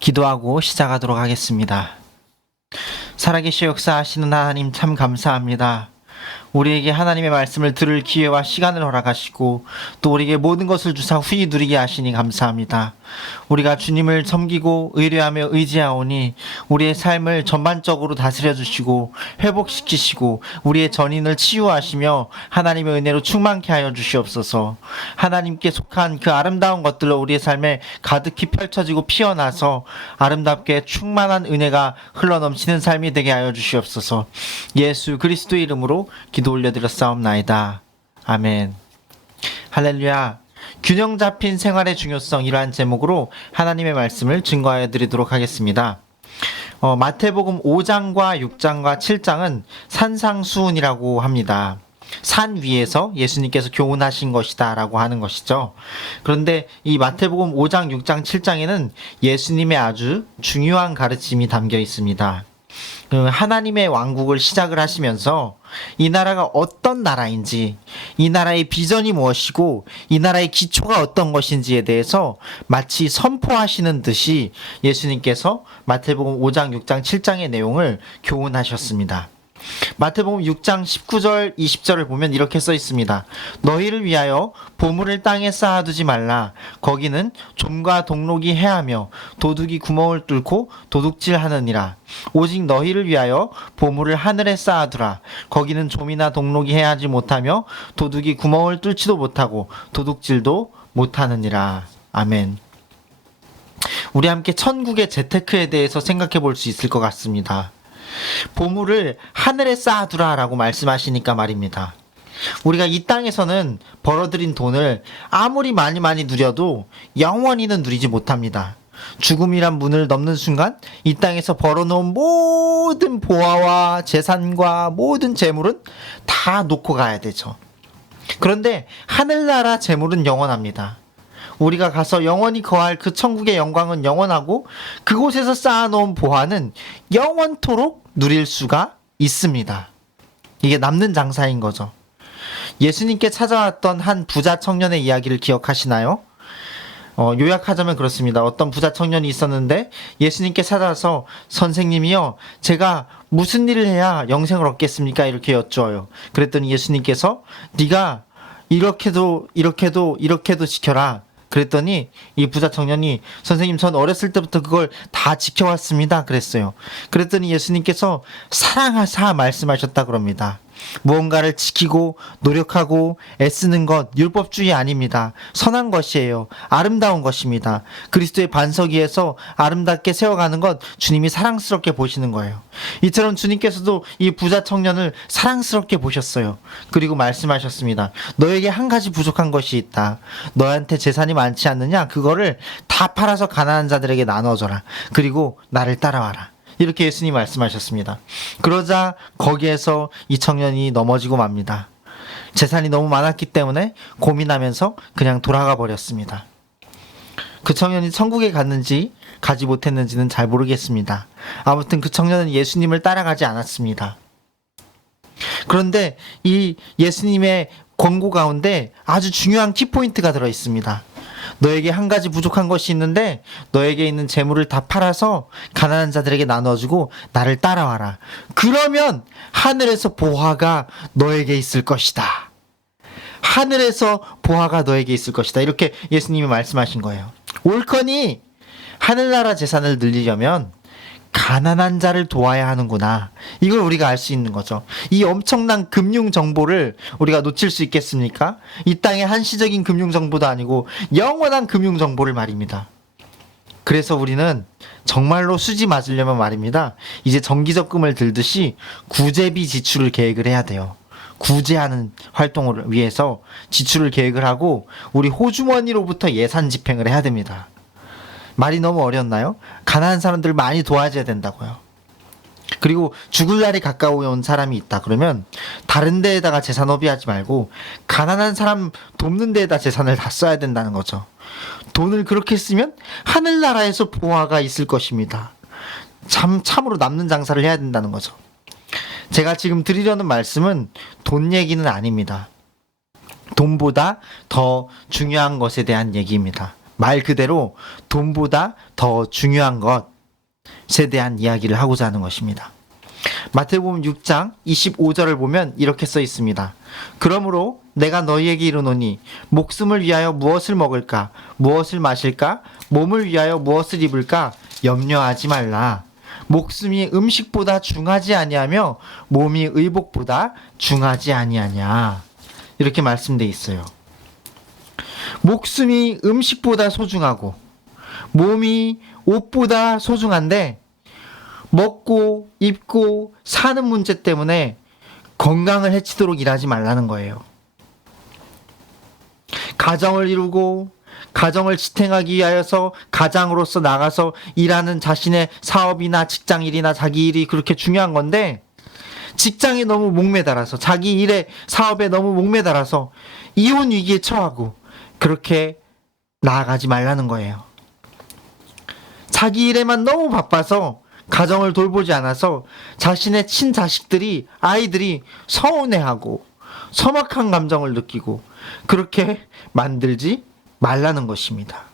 기도하고 시작하도록 하겠습니다. 살아계시 역사하시는 하나님 참 감사합니다. 우리에게 하나님의 말씀을 들을 기회와 시간을 허락하시고 또 우리에게 모든 것을 주사 후히 누리게 하시니 감사합니다. 우리가 주님을 섬기고 의뢰하며 의지하오니 우리의 삶을 전반적으로 다스려 주시고 회복시키시고 우리의 전인을 치유하시며 하나님의 은혜로 충만케 하여 주시옵소서. 하나님께 속한 그 아름다운 것들로 우리의 삶에 가득히 펼쳐지고 피어나서 아름답게 충만한 은혜가 흘러넘치는 삶이 되게 하여 주시옵소서. 예수 그리스도의 이름으로 기도 올려드렸사옵나이다. 아멘. 할렐루야. 균형 잡힌 생활의 중요성, 이러한 제목으로 하나님의 말씀을 증거하여 드리도록 하겠습니다. 마태복음 5장과 6장과 7장은 산상수훈이라고 합니다. 산 위에서 예수님께서 교훈하신 것이다 라고 하는 것이죠. 그런데 이 마태복음 5장, 6장, 7장에는 예수님의 아주 중요한 가르침이 담겨 있습니다. 하나님의 왕국을 시작을 하시면서 이 나라가 어떤 나라인지, 이 나라의 비전이 무엇이고 이 나라의 기초가 어떤 것인지에 대해서 마치 선포하시는 듯이 예수님께서 마태복음 5장, 6장, 7장의 내용을 교훈하셨습니다. 마태복음 6장 19절 20절을 보면 이렇게 써 있습니다. 너희를 위하여 보물을 땅에 쌓아두지 말라. 거기는 좀과 동록이 해하며 도둑이 구멍을 뚫고 도둑질하느니라. 오직 너희를 위하여 보물을 하늘에 쌓아두라. 거기는 좀이나 동록이 해하지 못하며 도둑이 구멍을 뚫지도 못하고 도둑질도 못하느니라. 아멘. 우리 함께 천국의 재테크에 대해서 생각해 볼 수 있을 것 같습니다. 보물을 하늘에 쌓아두라 라고 말씀하시니까 말입니다. 우리가 이 땅에서는 벌어들인 돈을 아무리 많이 누려도 영원히는 누리지 못합니다. 죽음이란 문을 넘는 순간 이 땅에서 벌어놓은 모든 보화와 재산과 모든 재물은 다 놓고 가야 되죠. 그런데 하늘나라 재물은 영원합니다. 우리가 가서 영원히 거할 그 천국의 영광은 영원하고 그곳에서 쌓아놓은 보화는 영원토록 누릴 수가 있습니다. 이게 남는 장사인 거죠. 예수님께 찾아왔던 한 부자 청년의 이야기를 기억하시나요? 요약하자면 그렇습니다. 어떤 부자 청년이 있었는데 예수님께 찾아와서 선생님이요, 제가 무슨 일을 해야 영생을 얻겠습니까? 이렇게 여쭈어요. 그랬더니 예수님께서 네가 이렇게도 지켜라. 그랬더니 이 부자 청년이 선생님 전 어렸을 때부터 그걸 다 지켜왔습니다 그랬어요. 그랬더니 예수님께서 사랑하사 말씀하셨다 그럽니다. 무언가를 지키고 노력하고 애쓰는 것 율법주의 아닙니다. 선한 것이에요. 아름다운 것입니다. 그리스도의 반석 위에서 아름답게 세워가는 것 주님이 사랑스럽게 보시는 거예요. 이처럼 주님께서도 이 부자 청년을 사랑스럽게 보셨어요. 그리고 말씀하셨습니다. 너에게 한 가지 부족한 것이 있다. 너한테 재산이 많지 않느냐? 그거를 다 팔아서 가난한 자들에게 나눠줘라. 그리고 나를 따라와라. 이렇게 예수님이 말씀하셨습니다. 그러자 거기에서 이 청년이 넘어지고 맙니다. 재산이 너무 많았기 때문에 고민하면서 그냥 돌아가 버렸습니다. 그 청년이 천국에 갔는지 가지 못했는지는 잘 모르겠습니다. 아무튼 그 청년은 예수님을 따라가지 않았습니다. 그런데 이 예수님의 권고 가운데 아주 중요한 키포인트가 들어 있습니다. 너에게 한 가지 부족한 것이 있는데 너에게 있는 재물을 다 팔아서 가난한 자들에게 나눠주고 나를 따라와라. 그러면 하늘에서 보화가 너에게 있을 것이다. 하늘에서 보화가 너에게 있을 것이다. 이렇게 예수님이 말씀하신 거예요. 옳거니 하늘나라 재산을 늘리려면 가난한 자를 도와야 하는구나. 이걸 우리가 알 수 있는 거죠. 이 엄청난 금융 정보를 우리가 놓칠 수 있겠습니까? 이 땅의 한시적인 금융 정보도 아니고 영원한 금융 정보를 말입니다. 그래서 우리는 정말로 수지 맞으려면 말입니다. 이제 정기적금을 들듯이 구제비 지출을 계획을 해야 돼요. 구제하는 활동을 위해서 지출을 계획을 하고 우리 호주머니로부터 예산 집행을 해야 됩니다. 말이 너무 어렵나요? 가난한 사람들 많이 도와줘야 된다고요. 그리고 죽을 날이 가까워온 사람이 있다 그러면 다른 데에다가 재산 허비하지 말고 가난한 사람 돕는 데에다 재산을 다 써야 된다는 거죠. 돈을 그렇게 쓰면 하늘나라에서 보화가 있을 것입니다. 참으로 남는 장사를 해야 된다는 거죠. 제가 지금 드리려는 말씀은 돈 얘기는 아닙니다. 돈보다 더 중요한 것에 대한 얘기입니다. 말 그대로 돈보다 더 중요한 것에 대한 이야기를 하고자 하는 것입니다. 마태복음 6장 25절을 보면 이렇게 써 있습니다. 그러므로 내가 너희에게 이르노니 목숨을 위하여 무엇을 먹을까 무엇을 마실까 몸을 위하여 무엇을 입을까 염려하지 말라. 목숨이 음식보다 중하지 아니하며 몸이 의복보다 중하지 아니하냐. 이렇게 말씀되어 있어요. 목숨이 음식보다 소중하고 몸이 옷보다 소중한데 먹고 입고 사는 문제 때문에 건강을 해치도록 일하지 말라는 거예요. 가정을 이루고 가정을 지탱하기 위하여서 가장으로서 나가서 일하는 자신의 사업이나 직장일이나 자기 일이 그렇게 중요한 건데 직장에 너무 목매달아서 자기 일에 사업에 너무 목매달아서 이혼 위기에 처하고 그렇게 나아가지 말라는 거예요. 자기 일에만 너무 바빠서 가정을 돌보지 않아서 자신의 친자식들이 아이들이 서운해하고 서먹한 감정을 느끼고 그렇게 만들지 말라는 것입니다.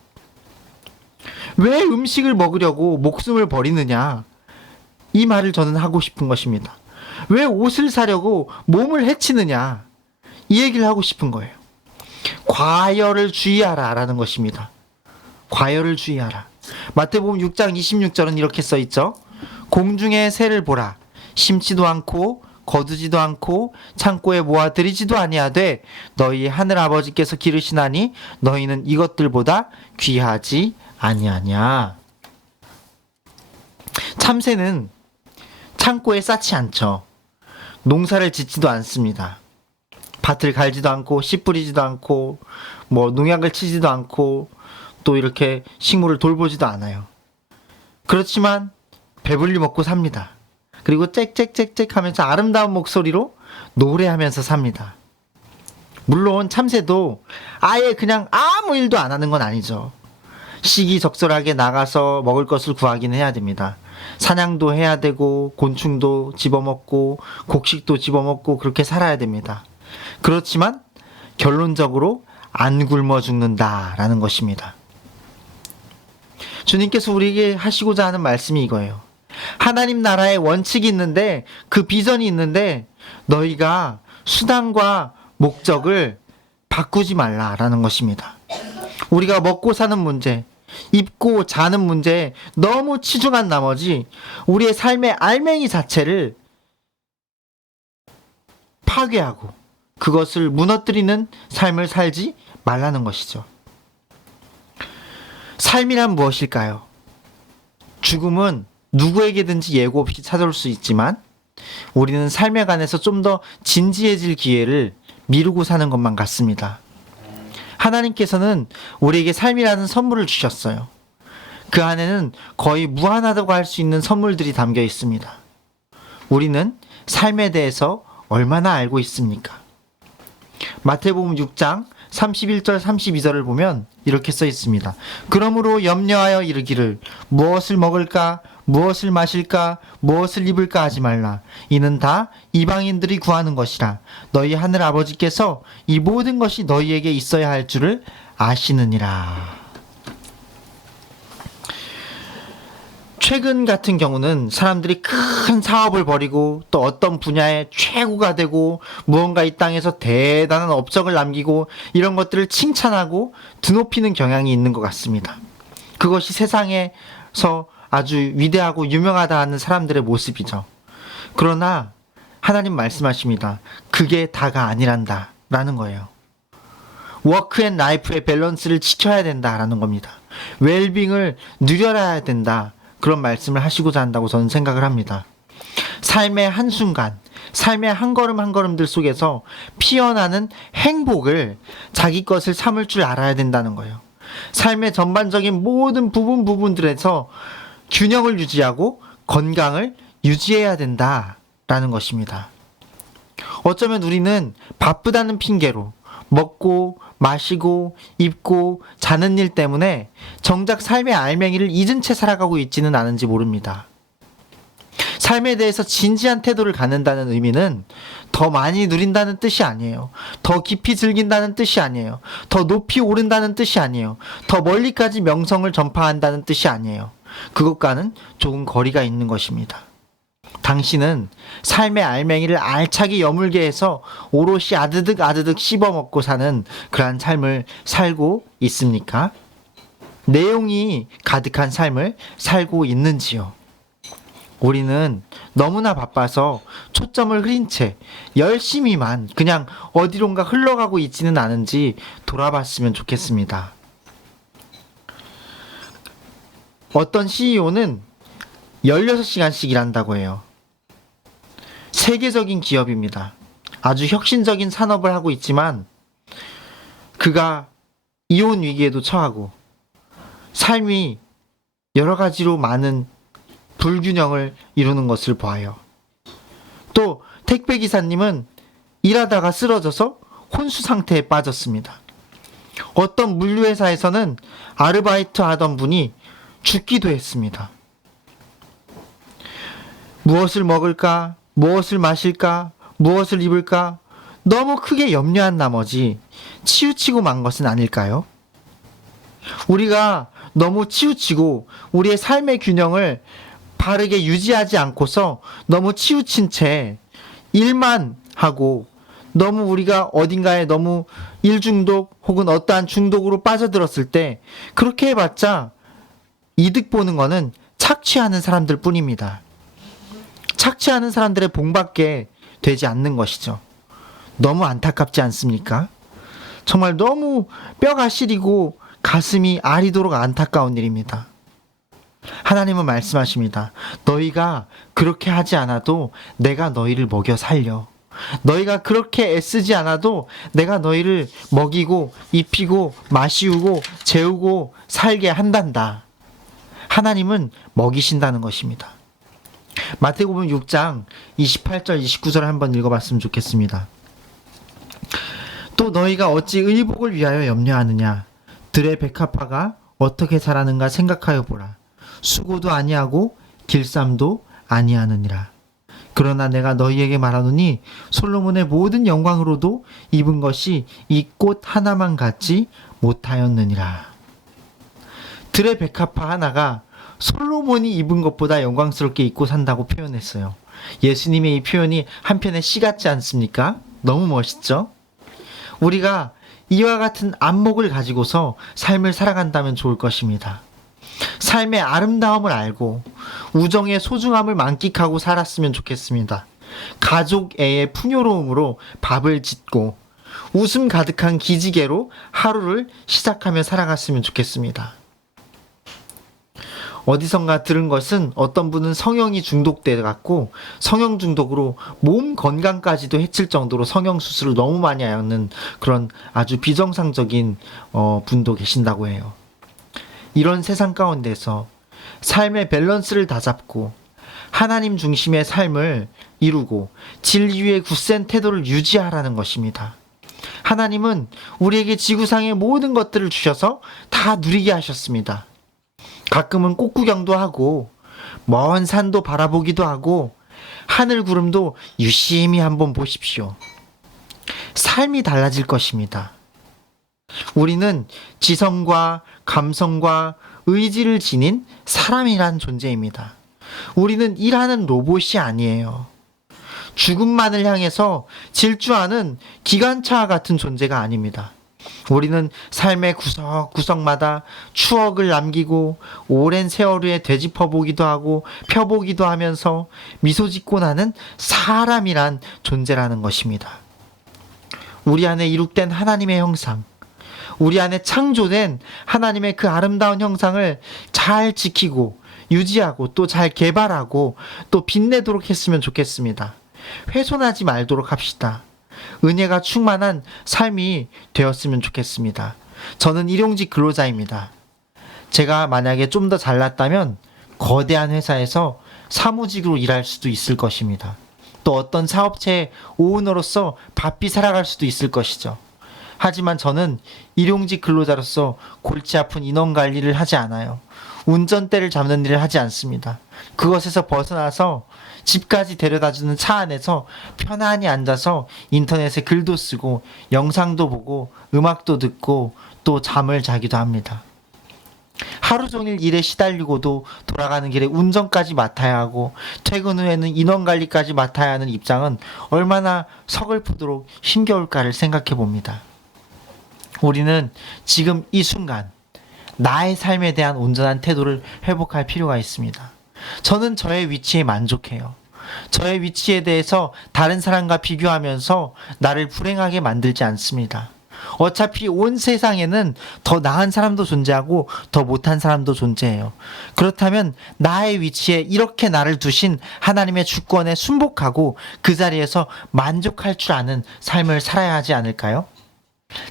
왜 음식을 먹으려고 목숨을 버리느냐? 이 말을 저는 하고 싶은 것입니다. 왜 옷을 사려고 몸을 해치느냐? 이 얘기를 하고 싶은 거예요. 과열을 주의하라 라는 것입니다. 과열을 주의하라. 마태복음 6장 26절은 이렇게 써 있죠. 공중의 새를 보라. 심지도 않고 거두지도 않고 창고에 모아 들이지도 아니하되 너희 하늘 아버지께서 기르시나니 너희는 이것들보다 귀하지 아니하냐. 참새는 창고에 쌓지 않죠. 농사를 짓지도 않습니다. 밭을 갈지도 않고 씨 뿌리지도 않고 뭐 농약을 치지도 않고 또 이렇게 식물을 돌보지도 않아요. 그렇지만 배불리 먹고 삽니다. 그리고 짹짹짹짹 하면서 아름다운 목소리로 노래하면서 삽니다. 물론 참새도 아예 그냥 아무 일도 안 하는 건 아니죠. 시기적절하게 나가서 먹을 것을 구하긴 해야 됩니다. 사냥도 해야 되고 곤충도 집어먹고 곡식도 집어먹고 그렇게 살아야 됩니다. 그렇지만 결론적으로 안 굶어 죽는다라는 것입니다. 주님께서 우리에게 하시고자 하는 말씀이 이거예요. 하나님 나라의 원칙이 있는데 그 비전이 있는데 너희가 수단과 목적을 바꾸지 말라라는 것입니다. 우리가 먹고 사는 문제, 입고 자는 문제에 너무 치중한 나머지 우리의 삶의 알맹이 자체를 파괴하고 그것을 무너뜨리는 삶을 살지 말라는 것이죠. 삶이란 무엇일까요? 죽음은 누구에게든지 예고 없이 찾아올 수 있지만 우리는 삶에 관해서 좀 더 진지해질 기회를 미루고 사는 것만 같습니다. 하나님께서는 우리에게 삶이라는 선물을 주셨어요. 그 안에는 거의 무한하다고 할 수 있는 선물들이 담겨 있습니다. 우리는 삶에 대해서 얼마나 알고 있습니까? 마태복음 6장 31절 32절을 보면 이렇게 써 있습니다. 그러므로 염려하여 이르기를 무엇을 먹을까 무엇을 마실까 무엇을 입을까 하지 말라. 이는 다 이방인들이 구하는 것이라. 너희 하늘 아버지께서 이 모든 것이 너희에게 있어야 할 줄을 아시느니라. 최근 같은 경우는 사람들이 큰 사업을 벌이고 또 어떤 분야의 최고가 되고 무언가 이 땅에서 대단한 업적을 남기고 이런 것들을 칭찬하고 드높이는 경향이 있는 것 같습니다. 그것이 세상에서 아주 위대하고 유명하다 하는 사람들의 모습이죠. 그러나 하나님 말씀하십니다. 그게 다가 아니란다 라는 거예요. 워크 앤 라이프의 밸런스를 지켜야 된다라는 겁니다. 웰빙을 누려야 된다. 그런 말씀을 하시고자 한다고 저는 생각을 합니다. 삶의 한순간, 삶의 한 걸음 한 걸음들 속에서 피어나는 행복을 자기 것을 삼을 줄 알아야 된다는 거예요. 삶의 전반적인 모든 부분들에서 균형을 유지하고 건강을 유지해야 된다라는 것입니다. 어쩌면 우리는 바쁘다는 핑계로 먹고 마시고 입고 자는 일 때문에 정작 삶의 알맹이를 잊은 채 살아가고 있지는 않은지 모릅니다. 삶에 대해서 진지한 태도를 갖는다는 의미는 더 많이 누린다는 뜻이 아니에요. 더 깊이 즐긴다는 뜻이 아니에요. 더 높이 오른다는 뜻이 아니에요. 더 멀리까지 명성을 전파한다는 뜻이 아니에요. 그것과는 조금 거리가 있는 것입니다. 당신은 삶의 알맹이를 알차게 여물게 해서 오롯이 아드득 아드득 씹어먹고 사는 그러한 삶을 살고 있습니까? 내용이 가득한 삶을 살고 있는지요? 우리는 너무나 바빠서 초점을 흐린 채 열심히만 그냥 어디론가 흘러가고 있지는 않은지 돌아봤으면 좋겠습니다. 어떤 CEO는 16시간씩 일한다고 해요. 세계적인 기업입니다. 아주 혁신적인 산업을 하고 있지만 그가 이혼 위기에도 처하고 삶이 여러 가지로 많은 불균형을 이루는 것을 보아요. 또 택배기사님은 일하다가 쓰러져서 혼수 상태에 빠졌습니다. 어떤 물류회사에서는 아르바이트 하던 분이 죽기도 했습니다. 무엇을 먹을까? 무엇을 마실까? 무엇을 입을까? 너무 크게 염려한 나머지 치우치고 만 것은 아닐까요? 우리가 너무 치우치고 우리의 삶의 균형을 바르게 유지하지 않고서 너무 치우친 채 일만 하고 너무 우리가 어딘가에 너무 일중독 혹은 어떠한 중독으로 빠져들었을 때 그렇게 해봤자 이득 보는 거는 착취하는 사람들 뿐입니다. 착취하는 사람들의 봉밖에 되지 않는 것이죠. 너무 안타깝지 않습니까? 정말 너무 뼈가 시리고 가슴이 아리도록 안타까운 일입니다. 하나님은 말씀하십니다. 너희가 그렇게 하지 않아도 내가 너희를 먹여 살려. 너희가 그렇게 애쓰지 않아도 내가 너희를 먹이고 입히고 마시우고 재우고 살게 한단다. 하나님은 먹이신다는 것입니다. 마태복음 6장 28절 29절을 한번 읽어봤으면 좋겠습니다. 또 너희가 어찌 의복을 위하여 염려하느냐? 들의 백합화가 어떻게 자라는가 생각하여 보라. 수고도 아니하고 길쌈도 아니하느니라. 그러나 내가 너희에게 말하노니 솔로몬의 모든 영광으로도 입은 것이 이 꽃 하나만 같지 못하였느니라. 들의 백합화 하나가 솔로몬이 입은 것보다 영광스럽게 입고 산다고 표현했어요. 예수님의 이 표현이 한편에 시 같지 않습니까? 너무 멋있죠? 우리가 이와 같은 안목을 가지고서 삶을 살아간다면 좋을 것입니다. 삶의 아름다움을 알고 우정의 소중함을 만끽하고 살았으면 좋겠습니다. 가족애의 풍요로움으로 밥을 짓고 웃음 가득한 기지개로 하루를 시작하며 살아갔으면 좋겠습니다. 어디선가 들은 것은 어떤 분은 성형이 중독돼 갖고 성형 중독으로 몸 건강까지도 해칠 정도로 성형 수술을 너무 많이 하는 그런 아주 비정상적인 분도 계신다고 해요. 이런 세상 가운데서 삶의 밸런스를 다잡고 하나님 중심의 삶을 이루고 진리 위에 굳센 태도를 유지하라는 것입니다. 하나님은 우리에게 지구상의 모든 것들을 주셔서 다 누리게 하셨습니다. 가끔은 꽃구경도 하고 먼 산도 바라보기도 하고 하늘 구름도 유심히 한번 보십시오. 삶이 달라질 것입니다. 우리는 지성과 감성과 의지를 지닌 사람이란 존재입니다. 우리는 일하는 로봇이 아니에요. 죽음만을 향해서 질주하는 기관차와 같은 존재가 아닙니다. 우리는 삶의 구석구석마다 추억을 남기고 오랜 세월에 되짚어보기도 하고 펴보기도 하면서 미소 짓고 나는 사람이란 존재라는 것입니다. 우리 안에 이룩된 하나님의 형상, 우리 안에 창조된 하나님의 그 아름다운 형상을 잘 지키고 유지하고 또 잘 개발하고 또 빛내도록 했으면 좋겠습니다. 훼손하지 말도록 합시다. 은혜가 충만한 삶이 되었으면 좋겠습니다. 저는 일용직 근로자입니다. 제가 만약에 좀 더 잘났다면 거대한 회사에서 사무직으로 일할 수도 있을 것입니다. 또 어떤 사업체의 오너로서 바삐 살아갈 수도 있을 것이죠. 하지만 저는 일용직 근로자로서 골치 아픈 인원 관리를 하지 않아요. 운전대를 잡는 일을 하지 않습니다. 그것에서 벗어나서 집까지 데려다주는 차 안에서 편안히 앉아서 인터넷에 글도 쓰고 영상도 보고 음악도 듣고 또 잠을 자기도 합니다. 하루 종일 일에 시달리고도 돌아가는 길에 운전까지 맡아야 하고 퇴근 후에는 인원관리까지 맡아야 하는 입장은 얼마나 서글프도록 힘겨울까를 생각해 봅니다. 우리는 지금 이 순간 나의 삶에 대한 온전한 태도를 회복할 필요가 있습니다. 저는 저의 위치에 만족해요. 저의 위치에 대해서 다른 사람과 비교하면서 나를 불행하게 만들지 않습니다. 어차피 온 세상에는 더 나은 사람도 존재하고 더 못한 사람도 존재해요. 그렇다면 나의 위치에 이렇게 나를 두신 하나님의 주권에 순복하고 그 자리에서 만족할 줄 아는 삶을 살아야 하지 않을까요?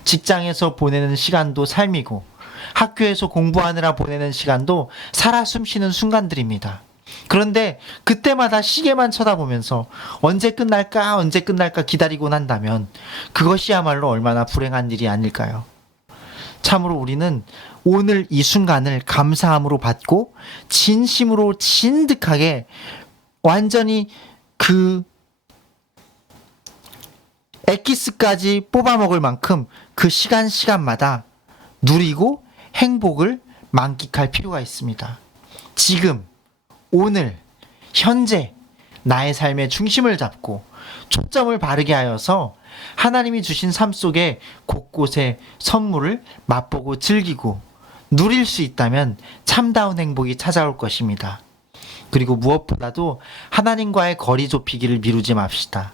직장에서 보내는 시간도 삶이고 학교에서 공부하느라 보내는 시간도 살아 숨쉬는 순간들입니다. 그런데 그때마다 시계만 쳐다보면서 언제 끝날까 기다리곤 한다면 그것이야말로 얼마나 불행한 일이 아닐까요? 참으로 우리는 오늘 이 순간을 감사함으로 받고 진심으로 진득하게 완전히 그 엑기스까지 뽑아먹을 만큼 그 시간마다 누리고 행복을 만끽할 필요가 있습니다. 지금 오늘 현재 나의 삶의 중심을 잡고 초점을 바르게 하여서 하나님이 주신 삶 속에 곳곳에 선물을 맛보고 즐기고 누릴 수 있다면 참다운 행복이 찾아올 것입니다. 그리고 무엇보다도 하나님과의 거리 좁히기를 미루지 맙시다.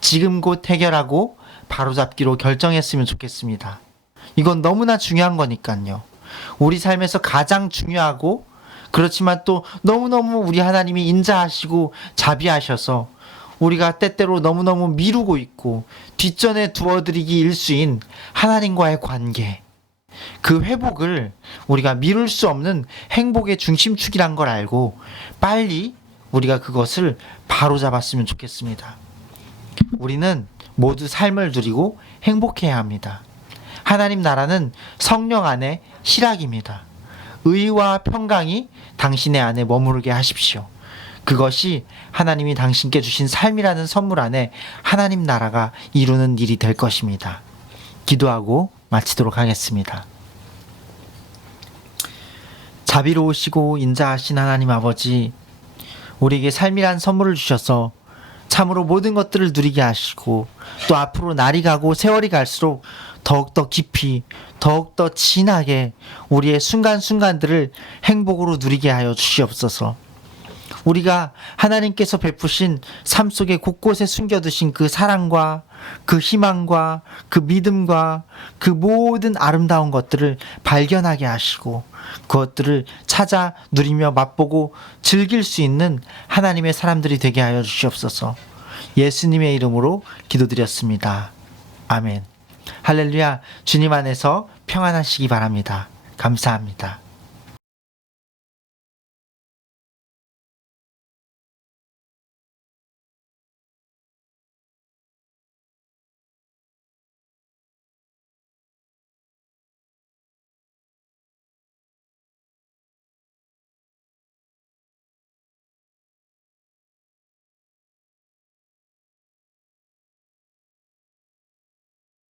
지금 곧 해결하고 바로잡기로 결정했으면 좋겠습니다. 이건 너무나 중요한 거니까요. 우리 삶에서 가장 중요하고 그렇지만 또 너무너무 우리 하나님이 인자하시고 자비하셔서 우리가 때때로 너무너무 미루고 있고 뒷전에 두어드리기 일수인 하나님과의 관계, 그 회복을 우리가 미룰 수 없는 행복의 중심축이란 걸 알고 빨리 우리가 그것을 바로잡았으면 좋겠습니다. 우리는 모두 삶을 누리고 행복해야 합니다. 하나님 나라는 성령 안에 희락입니다. 의와 평강이 당신의 안에 머무르게 하십시오. 그것이 하나님이 당신께 주신 삶이라는 선물 안에 하나님 나라가 이루는 일이 될 것입니다. 기도하고 마치도록 하겠습니다. 자비로우시고 인자하신 하나님 아버지, 우리에게 삶이란 선물을 주셔서 참으로 모든 것들을 누리게 하시고 또 앞으로 날이 가고 세월이 갈수록 더욱더 깊이 더욱더 진하게 우리의 순간순간들을 행복으로 누리게 하여 주시옵소서. 우리가 하나님께서 베푸신 삶 속에 곳곳에 숨겨두신 그 사랑과 그 희망과 그 믿음과 그 모든 아름다운 것들을 발견하게 하시고 그것들을 찾아 누리며 맛보고 즐길 수 있는 하나님의 사람들이 되게 하여 주시옵소서. 예수님의 이름으로 기도드렸습니다. 아멘. 할렐루야. 주님 안에서 평안하시기 바랍니다. 감사합니다.